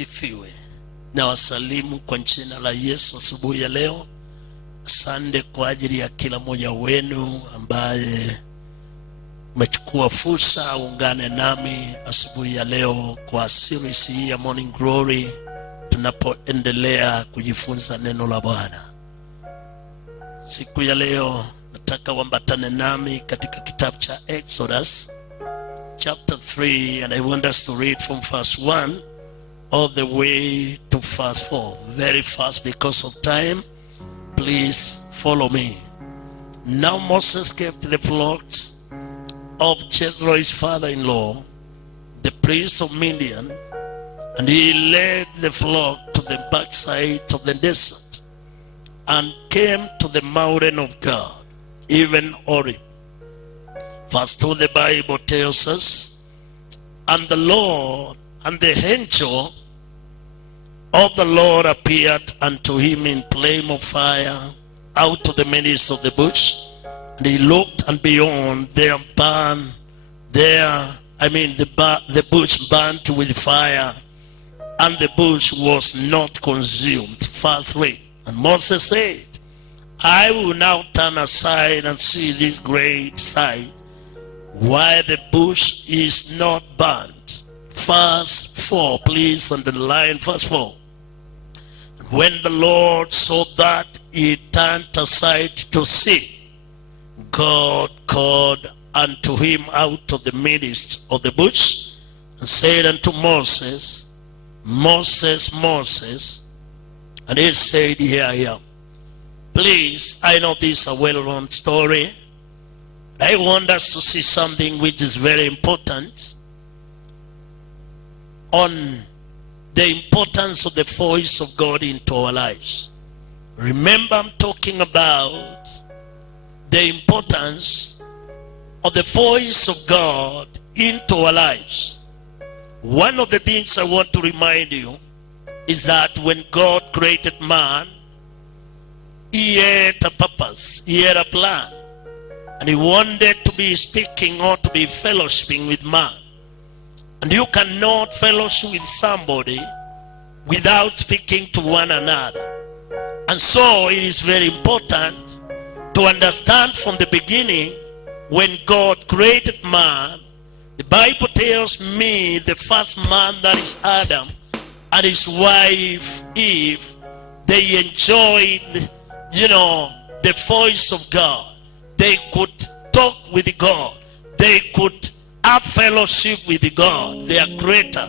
asifiwe. Na wasalimu kwa jina la Yesu asubuhi ya leo. Asante kwa ajili ya kila mmoja wenu ambaye umechukua fursa ungane nami asubuhi ya leo kwa series hii ya Morning Glory, tunapoendelea kujifunza neno la Bwana. Siku ya leo nataka uambatane nami katika kitabu cha Exodus chapter 3, and I want us to read from verse 1 all the way to verse 4. Very fast because of time. Please follow me. Now Moses kept the flocks of Jethro his father-in-law, the priest of Midian, and he led the flock to the backside of the desert and came to the mountain of God, even Horeb. Verse 2, the Bible tells us, and the Lord and the angel of the Lord appeared unto him in flame of fire out of the midst of the bush. And he looked, and beyond the bush burnt with fire, and the bush was not consumed. Verse 3, and Moses said, I will now turn aside and see this great sight, why the bush is not burnt. Verse 4, please underline verse 4. When the Lord saw that, he turned aside to see. God called unto him out of the midst of the bush, and said unto Moses, Moses, Moses. And he said, Here I am. Please, I know this is a well-known story. I want us to see something which is very important on the importance of the voice of God into our lives. Remember, I'm talking about the importance of the voice of God into our lives. One of the things I want to remind you is that when God created man, he had a purpose, he had a plan, and he wanted to be speaking or to be fellowshipping with man. And you cannot fellowship with somebody without speaking to one another. And so it is very important to understand from the beginning, when God created man, the Bible tells me the first man, that is Adam, and his wife Eve, they enjoyed, the voice of God. They could talk with God. They could have fellowship with God, their creator.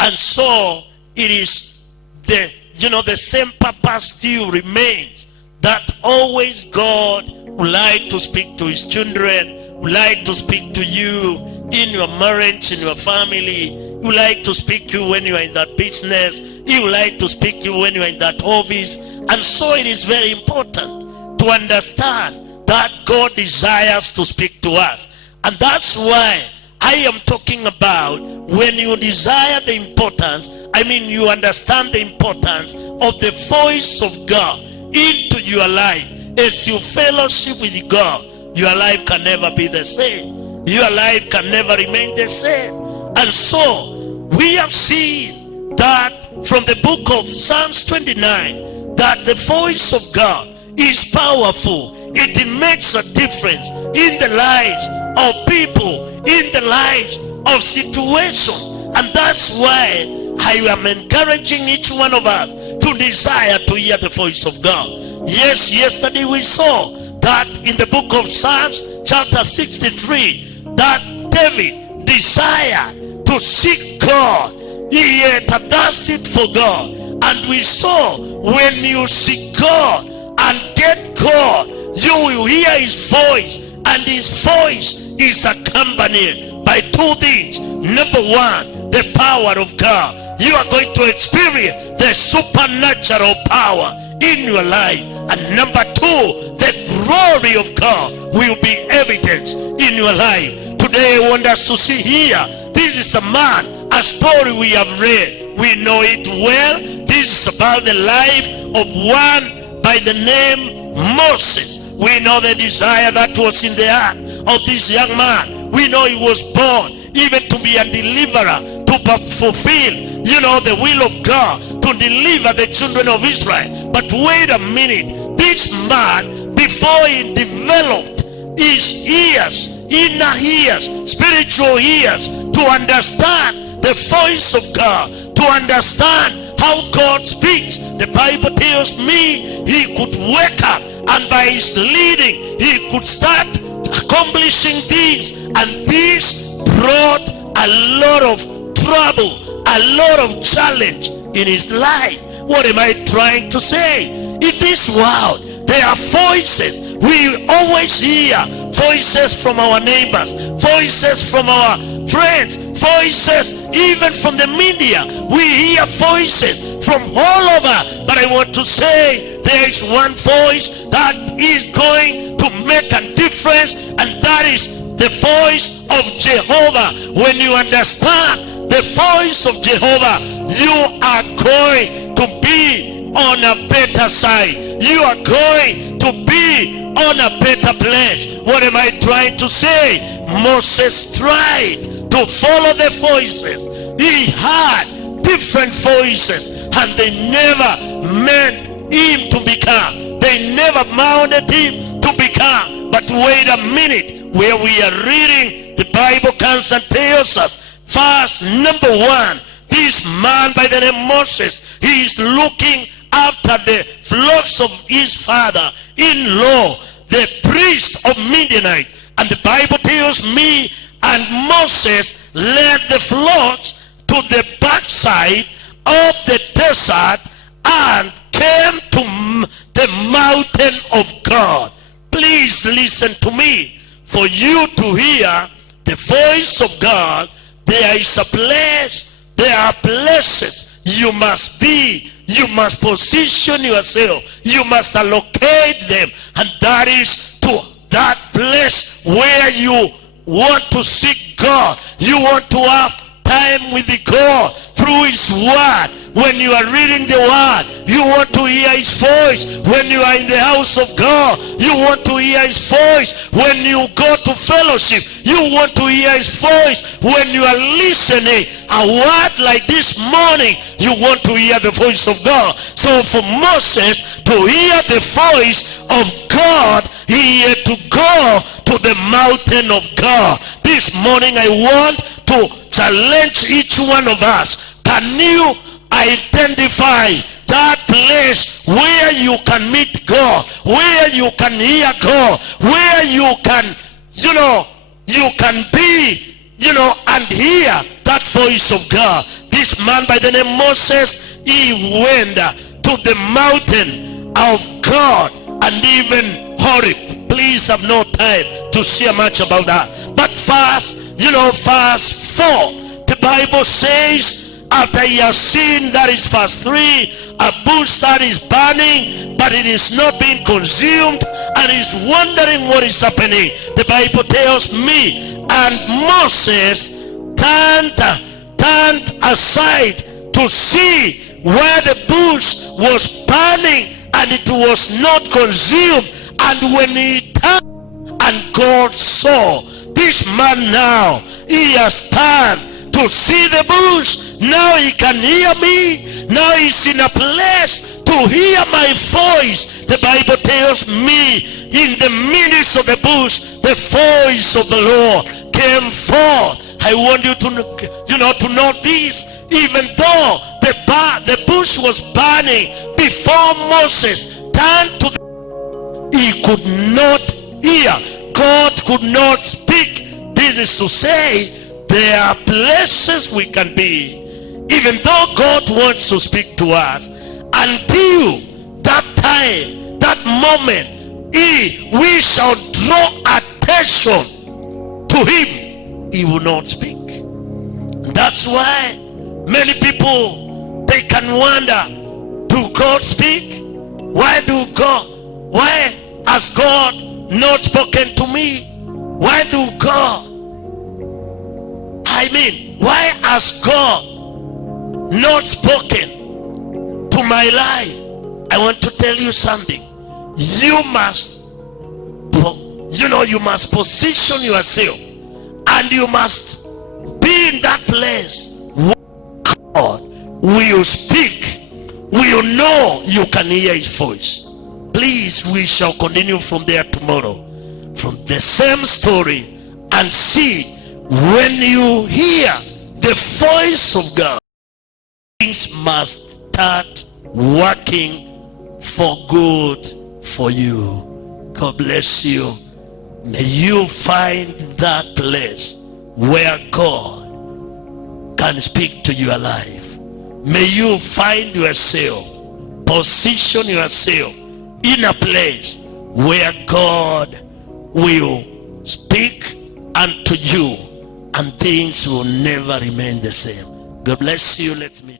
And so it is the same purpose still remains, that always God would like to speak to his children, would like to speak to you in your marriage, in your family. He would like to speak to you when you are in that business. He would like to speak to you when you are in that office. And so it is very important to understand that God desires to speak to us. And that's why I am talking about, when you desire the importance, you understand the importance of the voice of God into your life. As you fellowship with God, your life can never be the same. Your life can never remain the same. And so we have seen that from the book of Psalms 29, that the voice of God is powerful. It makes a difference in the lives of people, in the lives of situations. And that's why I am encouraging each one of us to desire to hear the voice of God. Yes, yesterday we saw that in the book of Psalms chapter 63, that David desired to seek God. He had a thirst for God. And we saw, when you seek God and get God, you will hear his voice, and his voice is accompanied by two things. Number one, the power of God. You are going to experience the supernatural power in your life. And number two, the glory of God will be evident in your life. Today I want us to see here, this is a man, a story we have read. We know it well. This is about the life of one by the name Moses. We know the desire that was in the heart of this young man. We know he was born even to be a deliverer, to fulfill the will of God to deliver the children of Israel. But wait a minute, this man, before he developed his ears, inner ears, spiritual ears, to understand the voice of God, to understand how God speaks, the Bible tells me he could wake up, and by his leading he could start accomplishing these, and this brought a lot of trouble, a lot of challenge in his life. What am I trying to say? In this world, there are voices. We always hear voices from our neighbors, voices from our friends, voices even from the media. We hear voices from all over. But I want to say there is one voice that is going to make a difference, and that is the voice of Jehovah. When you understand the voice of Jehovah, you are going to be on a better side. You are going to be on a better place. What am I trying to say? Moses tried to follow the voices. He had different voices, and they never meant him to become. They never mounted him to become. But wait a minute, where we are reading, the Bible comes and tells us, verse number 1, this man by the name Moses, he is looking after the flocks of his father-in-law, the priest of Midianite. And the Bible tells me, and Moses led the flocks to the backside of the desert and came to the mountain of God. Please listen to me. For you to hear the voice of God, there is a place, there are places you must be. You must position yourself. You must allocate them. And that is to that place where you want to seek God. You want to have time with the God through his word. When you are reading the word, you want to hear his voice. When you are in the house of God, you want to hear his voice. When you go to fellowship, you want to hear his voice. When you are listening a word like this morning, you want to hear the voice of God. So for Moses to hear the voice of God, he had to go to the mountain of God. This morning I want to challenge each one of us. Can you identify that place where you can meet God, where you can hear God, where you can, you can be, and hear that voice of God? This man by the name Moses, he went to the mountain of God, and even Horeb. Please have no time to share much about that. But verse 4, the Bible says, after he has seen, that is verse 3, a bush that is burning, but it is not being consumed, and is wondering what is happening. The Bible tells me, and Moses turned aside to see where the bush was burning, and it was not consumed. And when he turned, and God saw, this man now, he has turned to see the bush. Now he can hear me. Now he's in a place to hear my voice. The Bible tells me, in the midst of the bush, the voice of the Lord came forth. I want you to know this. Even though the bush was burning, before Moses turned to he could not hear. God could not speak. This is to say, there are places we can be, even though God wants to speak to us, until that time, that moment, we shall draw attention to him, he will not speak. That's why many people, they can wonder, do God speak? Why has God not spoken to me? Why has God not spoken to my life? I want to tell you something. You must position yourself, and you must be in that place where God will speak, will know you can hear his voice. Please, we shall continue from there tomorrow, from the same story, and see when you hear the voice of God, things must start working for good for you. God bless you. May you find that place where God can speak to your life. May you find yourself, position yourself in a place where God will speak unto you, and things will never remain the same. God bless you. Let me